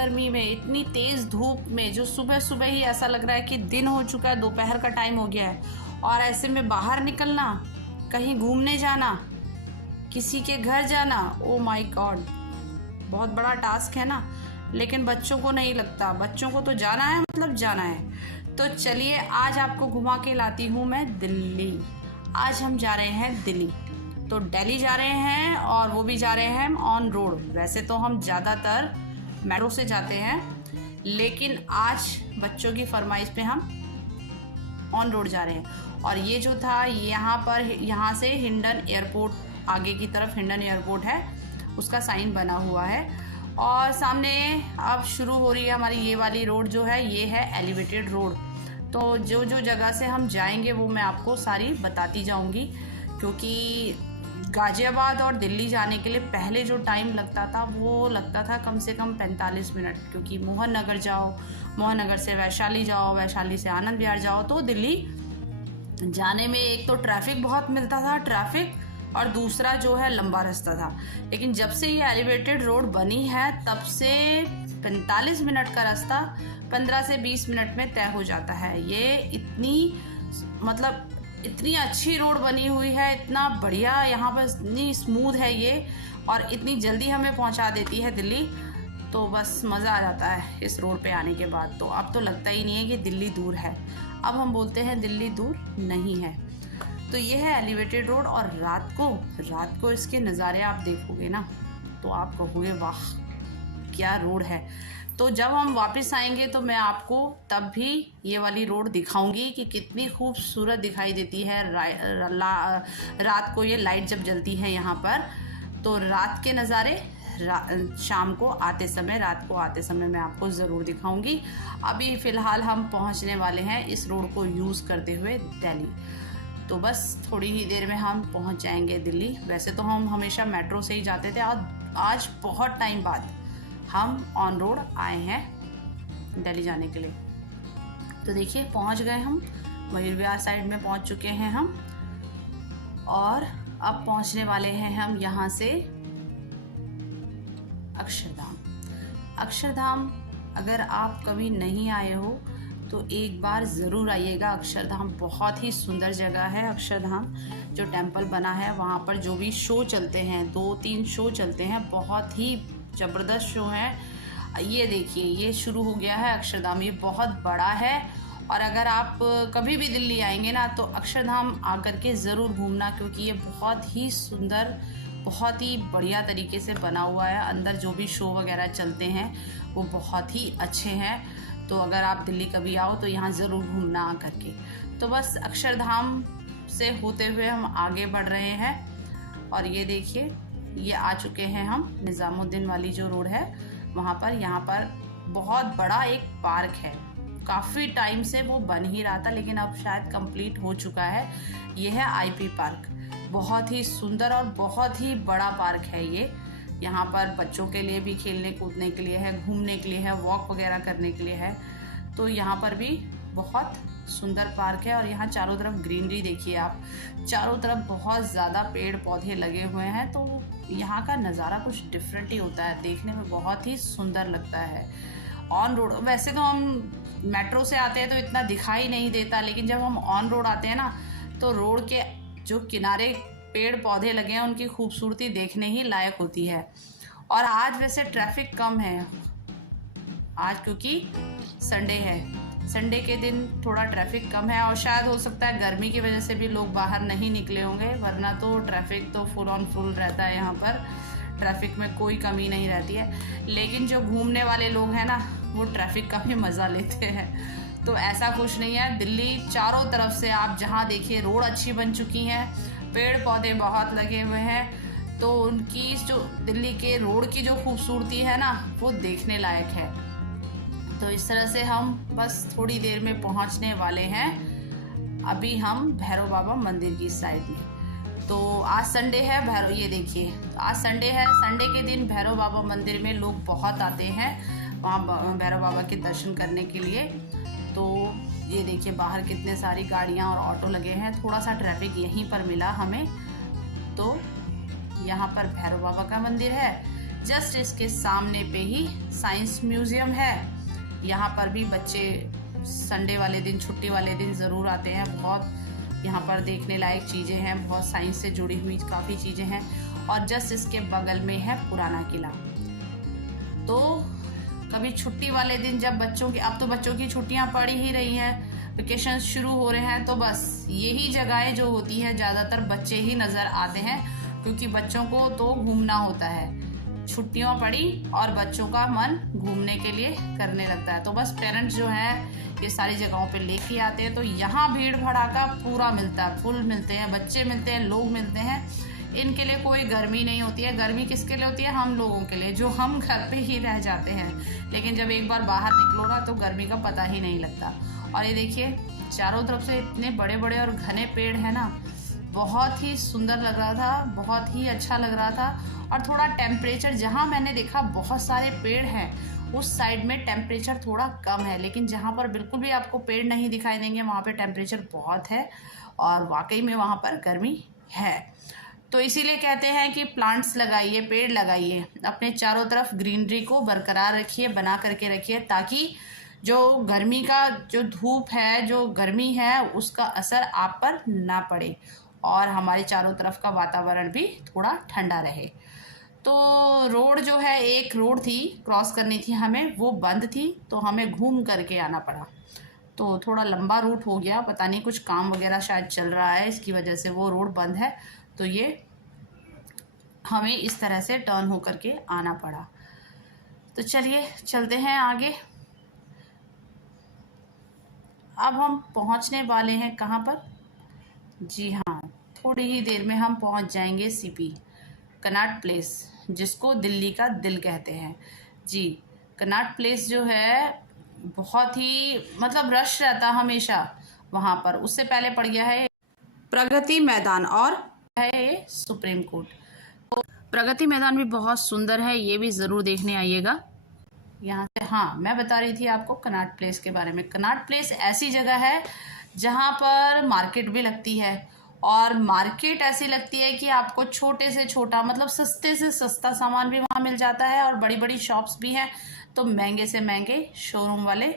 गर्मी में, इतनी तेज़ धूप में, जो सुबह सुबह ही ऐसा लग रहा है कि दिन हो चुका है, दोपहर का टाइम हो गया है, और ऐसे में बाहर निकलना, कहीं घूमने जाना, किसी के घर जाना, ओ माय गॉड, बहुत बड़ा टास्क है ना। लेकिन बच्चों को नहीं लगता, बच्चों को तो जाना है, मतलब जाना है। तो चलिए आज आपको घुमा के लाती हूँ मैं दिल्ली। आज हम जा रहे हैं दिल्ली, तो दिल्ली जा रहे हैं, और वो भी जा रहे हैं ऑन रोड। वैसे तो हम ज़्यादातर मेट्रो से जाते हैं, लेकिन आज बच्चों की फरमाइश पे हम ऑन रोड जा रहे हैं। और ये जो था यहाँ से हिंडन एयरपोर्ट, आगे की तरफ हिंडन एयरपोर्ट है, उसका साइन बना हुआ है। और सामने अब शुरू हो रही है हमारी ये वाली रोड जो है, ये है एलिवेटेड रोड। तो जो जो जगह से हम जाएंगे वो मैं आपको सारी बताती जाऊंगी, क्योंकि गाज़ियाबाद और दिल्ली जाने के लिए पहले जो टाइम लगता था वो लगता था कम से कम 45 मिनट, क्योंकि मोहन नगर जाओ, मोहन नगर से वैशाली जाओ, वैशाली से आनंद विहार जाओ, तो दिल्ली जाने में एक तो ट्रैफिक बहुत मिलता था, ट्रैफिक, और दूसरा जो है लंबा रास्ता था। लेकिन जब से ये एलिवेटेड रोड बनी है तब से 45 मिनट का रास्ता 15 से 20 मिनट में तय हो जाता है। ये इतनी अच्छी रोड बनी हुई है, इतना बढ़िया, यहाँ पर इतनी स्मूथ है ये, और इतनी जल्दी हमें पहुँचा देती है दिल्ली। तो बस मज़ा आ जाता है इस रोड पे आने के बाद। तो अब तो लगता ही नहीं है कि दिल्ली दूर है, अब हम बोलते हैं दिल्ली दूर नहीं है। तो ये है एलिवेटेड रोड, और रात को इसके नज़ारे आप देखोगे ना तो आप कहोगे वाह क्या रोड है। तो जब हम वापस आएंगे तो मैं आपको तब भी ये वाली रोड दिखाऊंगी कि कितनी खूबसूरत दिखाई देती है रात को, ये लाइट जब जलती है यहाँ पर। तो रात के नज़ारे शाम को आते समय, रात को आते समय मैं आपको ज़रूर दिखाऊंगी। अभी फ़िलहाल हम पहुँचने वाले हैं इस रोड को यूज़ करते हुए दिल्ली। तो बस थोड़ी ही देर में हम पहुंच जाएंगे दिल्ली। वैसे तो हम हमेशा मेट्रो से ही जाते थे, और आज बहुत टाइम बाद हम ऑन रोड आए हैं दिल्ली जाने के लिए। तो देखिए पहुंच गए हम, मयूर विहार साइड में पहुंच चुके हैं हम, और अब पहुंचने वाले हैं हम यहाँ से अक्षरधाम। अक्षरधाम अगर आप कभी नहीं आए हो तो एक बार ज़रूर आइएगा। अक्षरधाम बहुत ही सुंदर जगह है। अक्षरधाम जो टेम्पल बना है, वहाँ पर जो भी शो चलते हैं, 2-3 शो चलते हैं, बहुत ही ज़बरदस्त शो हैं। ये देखिए ये शुरू हो गया है अक्षरधाम, ये बहुत बड़ा है। और अगर आप कभी भी दिल्ली आएंगे ना तो अक्षरधाम आकर के ज़रूर घूमना, क्योंकि ये बहुत ही सुंदर, बहुत ही बढ़िया तरीके से बना हुआ है। अंदर जो भी शो वगैरह चलते हैं वो बहुत ही अच्छे हैं। तो अगर आप दिल्ली कभी आओ तो यहाँ ज़रूर घूमना आ करके। तो बस अक्षरधाम से होते हुए हम आगे बढ़ रहे हैं, और ये देखिए ये आ चुके हैं हम निज़ामुद्दीन वाली जो रोड है वहाँ पर। यहाँ पर बहुत बड़ा एक पार्क है, काफ़ी टाइम से वो बन ही रहा था, लेकिन अब शायद कंप्लीट हो चुका है। ये है IP पार्क, बहुत ही सुंदर और बहुत ही बड़ा पार्क है ये। यहाँ पर बच्चों के लिए भी खेलने कूदने के लिए है, घूमने के लिए है, वॉक वगैरह करने के लिए है। तो यहाँ पर भी बहुत सुंदर पार्क है, और यहाँ चारों तरफ ग्रीनरी देखिए आप, चारों तरफ बहुत ज़्यादा पेड़ पौधे लगे हुए हैं। तो यहाँ का नज़ारा कुछ डिफरेंट ही होता है, देखने में बहुत ही सुंदर लगता है ऑन रोड। वैसे तो हम मेट्रो से आते हैं तो इतना दिखाई नहीं देता, लेकिन जब हम ऑन रोड आते हैं ना तो रोड के जो किनारे पेड़ पौधे लगे हैं उनकी खूबसूरती देखने ही लायक होती है। और आज वैसे ट्रैफिक कम है, आज क्योंकि संडे है, संडे के दिन थोड़ा ट्रैफिक कम है, और शायद हो सकता है गर्मी की वजह से भी लोग बाहर नहीं निकले होंगे, वरना तो ट्रैफिक तो फुल ऑन फुल रहता है। यहाँ पर ट्रैफिक में कोई कमी नहीं रहती है। लेकिन जो घूमने वाले लोग हैं ना वो ट्रैफिक का भी मज़ा लेते हैं। तो ऐसा कुछ नहीं है, दिल्ली चारों तरफ से आप जहाँ देखिए रोड अच्छी बन चुकी हैं, पेड़ पौधे बहुत लगे हुए हैं। तो उनकी जो दिल्ली के रोड की जो खूबसूरती है ना वो देखने लायक है। तो इस तरह से हम बस थोड़ी देर में पहुंचने वाले हैं। अभी हम भैरव बाबा मंदिर की साइड में। तो आज संडे है, ये देखिए आज संडे है, संडे के दिन भैरव बाबा मंदिर में लोग बहुत आते हैं वहाँ भैरव बाबा के दर्शन करने के लिए। तो ये देखिए बाहर कितने सारी गाड़ियाँ और ऑटो लगे हैं। थोड़ा सा ट्रैफिक यहीं पर मिला हमें। तो यहाँ पर भैरव बाबा का मंदिर है, जस्ट इसके सामने पे ही साइंस म्यूजियम है। यहाँ पर भी बच्चे संडे वाले दिन, छुट्टी वाले दिन ज़रूर आते हैं। बहुत यहाँ पर देखने लायक चीज़ें हैं, बहुत साइंस से जुड़ी हुई काफ़ी चीज़ें हैं। और जस्ट इसके बगल में है पुराना किला। तो कभी छुट्टी वाले दिन जब बच्चों की, अब तो बच्चों की छुट्टियां पड़ ही रही हैं, वेकेशन शुरू हो रहे हैं, तो बस यही जगहें जो होती है ज़्यादातर बच्चे ही नज़र आते हैं, क्योंकि बच्चों को तो घूमना होता है। छुट्टियां पड़ी और बच्चों का मन घूमने के लिए करने लगता है, तो बस पेरेंट्स जो है ये सारी जगहों पे लेके आते हैं। तो यहाँ भीड़ भड़ाका पूरा मिलता है, फुल मिलते हैं, बच्चे मिलते हैं, लोग मिलते हैं। इनके लिए कोई गर्मी नहीं होती है। गर्मी किसके लिए होती है? हम लोगों के लिए, जो हम घर पे ही रह जाते हैं। लेकिन जब एक बार बाहर निकलो ना तो गर्मी का पता ही नहीं लगता। और ये देखिए चारों तरफ से इतने बड़े बड़े और घने पेड़ है ना, बहुत ही सुंदर लग रहा था, बहुत ही अच्छा लग रहा था। और थोड़ा टेम्परेचर, जहाँ मैंने देखा बहुत सारे पेड़ हैं उस साइड में टेम्परेचर थोड़ा कम है, लेकिन जहाँ पर बिल्कुल भी आपको पेड़ नहीं दिखाई देंगे वहाँ पे टेम्परेचर बहुत है और वाकई में वहाँ पर गर्मी है। तो इसीलिए कहते हैं कि प्लांट्स लगाइए, पेड़ लगाइए, अपने चारों तरफ ग्रीनरी को बरकरार रखिए, बना करके रखिए, ताकि जो गर्मी का जो धूप है, जो गर्मी है, उसका असर आप पर ना पड़े और हमारे चारों तरफ का वातावरण भी थोड़ा ठंडा रहे। तो रोड जो है, एक रोड थी क्रॉस करनी थी हमें, वो बंद थी, तो हमें घूम करके आना पड़ा। तो थोड़ा लंबा रूट हो गया, पता नहीं कुछ काम वगैरह शायद चल रहा है, इसकी वजह से वो रोड बंद है। तो ये हमें इस तरह से टर्न हो करके आना पड़ा। तो चलिए चलते हैं आगे। अब हम पहुंचने वाले हैं कहाँ पर? जी हाँ, थोड़ी ही देर में हम पहुंच जाएंगे सीपी, कनॉट प्लेस, जिसको दिल्ली का दिल कहते हैं। जी, कनॉट प्लेस जो है बहुत ही मतलब रश रहता हमेशा वहाँ पर। उससे पहले पड़ गया है प्रगति मैदान और है सुप्रीम कोर्ट। तो प्रगति मैदान भी बहुत सुंदर है, ये भी ज़रूर देखने आइएगा यहाँ से। हाँ, मैं बता रही थी आपको कनॉट प्लेस के बारे में। कनॉट प्लेस ऐसी जगह है जहाँ पर मार्केट भी लगती है, और मार्केट ऐसी लगती है कि आपको छोटे से छोटा मतलब सस्ते से सस्ता सामान भी वहाँ मिल जाता है, और बड़ी बड़ी शॉप्स भी हैं, तो महंगे से महंगे शोरूम वाले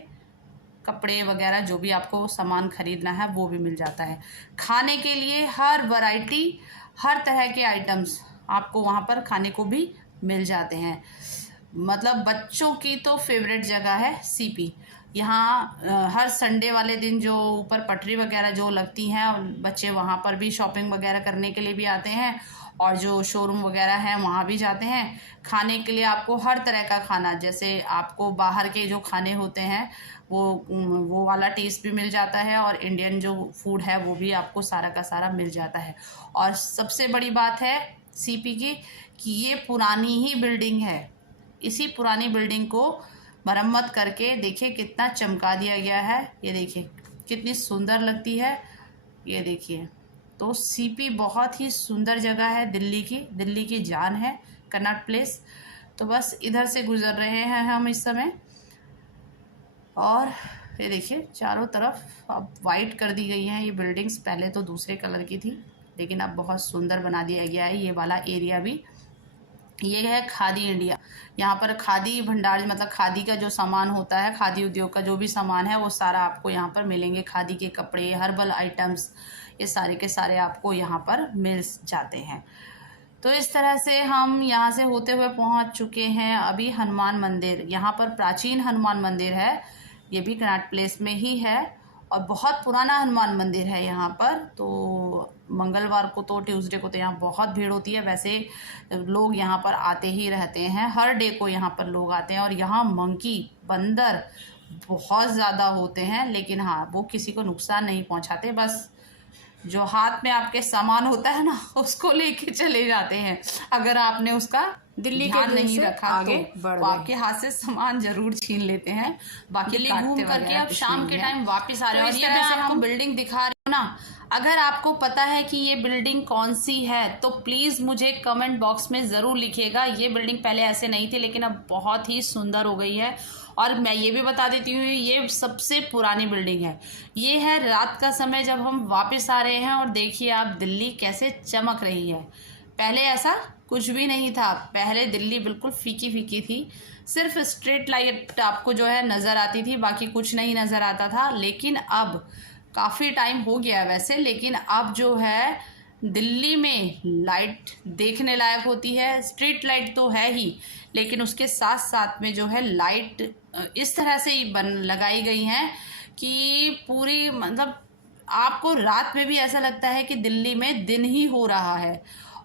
कपड़े वगैरह जो भी आपको सामान खरीदना है वो भी मिल जाता है। खाने के लिए हर वैरायटी, हर तरह के आइटम्स आपको वहाँ पर खाने को भी मिल जाते हैं। मतलब बच्चों की तो फेवरेट जगह है सीपी। यहाँ हर संडे वाले दिन जो ऊपर पटरी वगैरह जो लगती हैं, बच्चे वहाँ पर भी शॉपिंग वगैरह करने के लिए भी आते हैं, और जो शोरूम वगैरह हैं वहाँ भी जाते हैं। खाने के लिए आपको हर तरह का खाना, जैसे आपको बाहर के जो खाने होते हैं वो वाला टेस्ट भी मिल जाता है, और इंडियन जो फूड है वो भी आपको सारा का सारा मिल जाता है। और सबसे बड़ी बात है सीपी की कि ये पुरानी ही बिल्डिंग है। इसी पुरानी बिल्डिंग को मरम्मत करके देखिए कितना चमका दिया गया है। ये देखिए कितनी सुंदर लगती है, ये देखिए। तो सीपी बहुत ही सुंदर जगह है, दिल्ली की जान है कनॉट प्लेस। तो बस इधर से गुजर रहे हैं हम इस समय, और ये देखिए चारों तरफ अब वाइट कर दी गई हैं ये बिल्डिंग्स। पहले तो दूसरे कलर की थी, लेकिन अब बहुत सुंदर बना दिया गया है ये वाला एरिया भी। ये है खादी इंडिया। यहाँ पर खादी भंडार, मतलब खादी का जो सामान होता है, खादी उद्योग का जो भी सामान है वो सारा आपको यहाँ पर मिलेंगे। खादी के कपड़े, हर्बल आइटम्स, ये सारे के सारे आपको यहाँ पर मिल जाते हैं। तो इस तरह से हम यहाँ से होते हुए पहुँच चुके हैं अभी हनुमान मंदिर। यहाँ पर प्राचीन हनुमान मंदिर है, ये भी कनॉट प्लेस में ही है, और बहुत पुराना हनुमान मंदिर है यहाँ पर। तो मंगलवार को तो, ट्यूसडे को तो यहाँ बहुत भीड़ होती है। वैसे लोग यहाँ पर आते ही रहते हैं, हर डे को यहाँ पर लोग आते हैं। और यहाँ मंकी, बंदर बहुत ज़्यादा होते हैं, लेकिन हाँ वो किसी को नुकसान नहीं पहुँचाते, बस जो हाथ में आपके सामान होता है ना उसको लेके चले जाते हैं। अगर आपने उसका दिल्ली के नहीं रखा आगे तो आपके हाथ से सामान जरूर छीन लेते हैं। बाकी घूम करके अब शाम के टाइम वापस आ रहे हैं। और ये मैं आपको बिल्डिंग दिखा रही हूँ ना, अगर आपको पता है कि ये बिल्डिंग कौन सी है तो प्लीज़ मुझे कमेंट बॉक्स में ज़रूर लिखिएगा। ये बिल्डिंग पहले ऐसे नहीं थी, लेकिन अब बहुत ही सुंदर हो गई है। और मैं ये भी बता देती हूँ, ये सबसे पुरानी बिल्डिंग है। ये है रात का समय जब हम वापस आ रहे हैं, और देखिए आप दिल्ली कैसे चमक रही है। पहले ऐसा कुछ भी नहीं था। पहले दिल्ली बिल्कुल फीकी फीकी थी, सिर्फ स्ट्रीट लाइट आपको जो है नज़र आती थी, बाकी कुछ नहीं नज़र आता था। लेकिन अब काफ़ी टाइम हो गया वैसे, लेकिन अब जो है दिल्ली में लाइट देखने लायक होती है। स्ट्रीट लाइट तो है ही, लेकिन उसके साथ साथ में जो है लाइट इस तरह से ही लगाई गई हैं कि पूरी मतलब आपको रात में भी ऐसा लगता है कि दिल्ली में दिन ही हो रहा है।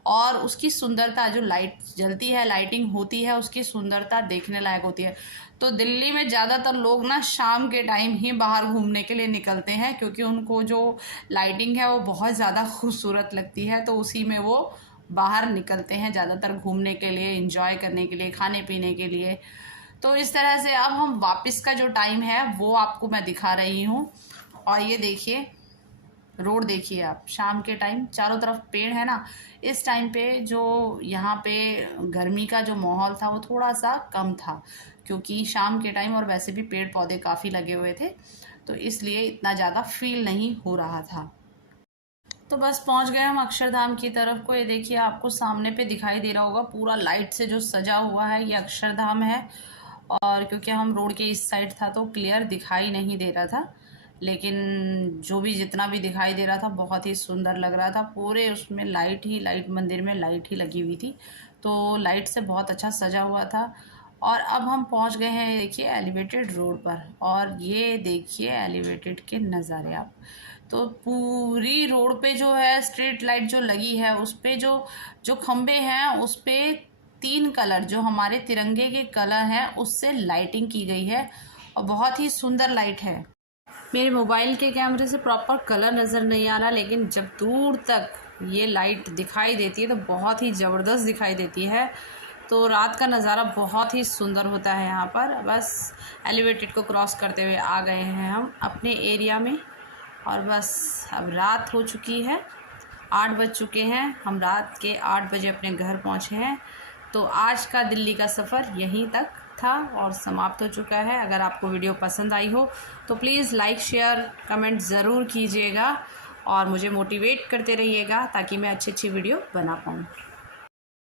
और उसकी सुंदरता, जो लाइट जलती है, लाइटिंग होती है, उसकी सुंदरता देखने लायक होती है। तो दिल्ली में ज़्यादातर लोग ना शाम के टाइम ही बाहर घूमने के लिए निकलते हैं, क्योंकि उनको जो लाइटिंग है वो बहुत ज़्यादा खूबसूरत लगती है, तो उसी में वो बाहर निकलते हैं ज़्यादातर घूमने के लिए, एंजॉय करने के लिए, खाने पीने के लिए। तो इस तरह से अब हम वापस का जो टाइम है वो आपको मैं दिखा रही हूँ। और ये देखिए रोड, देखिए आप, शाम के टाइम चारों तरफ पेड़ है ना। इस टाइम पे जो यहाँ पे गर्मी का जो माहौल था वो थोड़ा सा कम था, क्योंकि शाम के टाइम और वैसे भी पेड़ पौधे काफ़ी लगे हुए थे, तो इसलिए इतना ज़्यादा फील नहीं हो रहा था। तो बस पहुँच गए हम अक्षरधाम की तरफ को। ये देखिए आपको सामने पे दिखाई दे रहा होगा, पूरा लाइट से जो सजा हुआ है ये अक्षरधाम है। और क्योंकि हम रोड के इस साइड था तो क्लियर दिखाई नहीं दे रहा था, लेकिन जो भी जितना भी दिखाई दे रहा था बहुत ही सुंदर लग रहा था। पूरे उसमें लाइट ही लाइट, मंदिर में लाइट ही लगी हुई थी, तो लाइट से बहुत अच्छा सजा हुआ था। और अब हम पहुंच गए हैं देखिए एलिवेटेड रोड पर, और ये देखिए एलिवेटेड के नज़ारे आप। तो पूरी रोड पे जो है स्ट्रीट लाइट जो लगी है, उस पे जो जो खंबे हैं उस पे 3 कलर जो हमारे तिरंगे के कलर हैं उससे लाइटिंग की गई है, और बहुत ही सुंदर लाइट है। मेरे मोबाइल के कैमरे से प्रॉपर कलर नज़र नहीं आ रहा, लेकिन जब दूर तक ये लाइट दिखाई देती है तो बहुत ही ज़बरदस्त दिखाई देती है। तो रात का नज़ारा बहुत ही सुंदर होता है यहाँ पर। बस एलिवेटेड को क्रॉस करते हुए आ गए हैं हम अपने एरिया में, और बस अब रात हो चुकी है, 8 बज चुके हैं। हम रात के 8 बजे अपने घर पहुँचे हैं। तो आज का दिल्ली का सफ़र यहीं तक था और समाप्त हो चुका है। अगर आपको वीडियो पसंद आई हो तो प्लीज़ लाइक, शेयर, कमेंट ज़रूर कीजिएगा, और मुझे मोटिवेट करते रहिएगा ताकि मैं अच्छी अच्छी वीडियो बना पाऊँ।